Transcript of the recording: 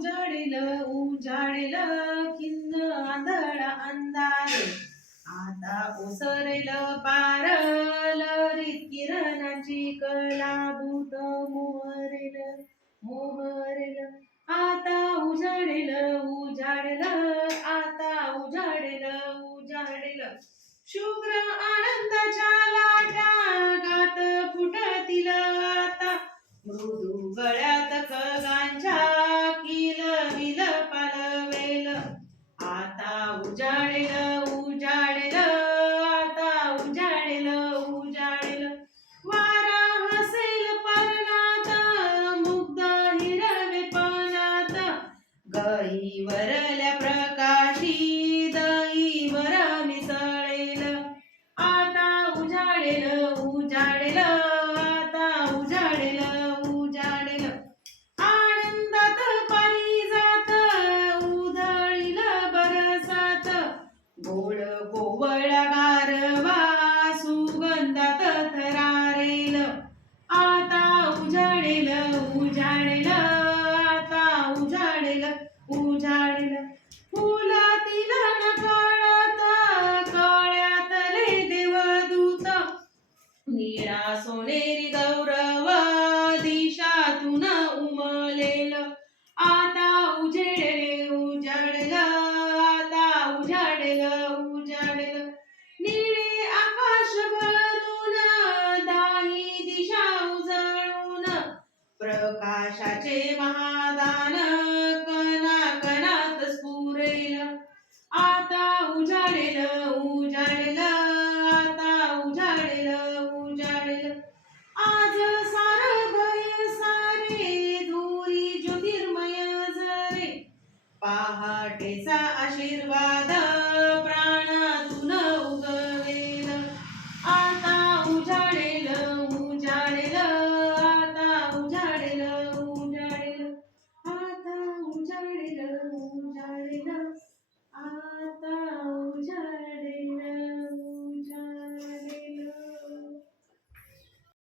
उजाडेल उजाडेल खिन्न आंधळा अंधार. आता ओसरेल पार लहरीत किरणाची कलाभूत मोहरेल मोहरेल. आता उजाडेल उजाडेल आता उजाडेल उजाडेल. शुभ्र आनंदाच्या लाटा गात फुटतील आता. मृदू गळ्यात खगांच्या किल बिल पालवेल. आता उजाडेल उजाडेल आता उजाडेल उजाडेल. वारा हसेल पर्णात मुग्ध हिरवेपणात. गहीवरल्या प्रकाशी दहीवर मिसळेल. आता उजाडेल उजाडेल आता उजाडेल उजाडेल. आनंदात पारिजात उधळील बरसात. गोड कोवळा गारवा सुगंधात थरारेल. आता उजाडेल उजाडेल आता उजाडेल उजाडेल. फुलातील नकळत कळ्यातले देवदूत. निळा सोनेरी गौरव दिशातून उमलेल. आता उजेडेल उजाडेल आता उजाडेल उजाडेल. निळे आकाश भरून दाही दिशा उजळून. प्रकाशाचे महादान कणाकणात स्फुरेल. आता उजाडेल उजाडेल आता उजाडेल उजाडेल. आज सारे सारे धुरी ज्योतिर्मय झरे. पहाटेचा आशीर्वाद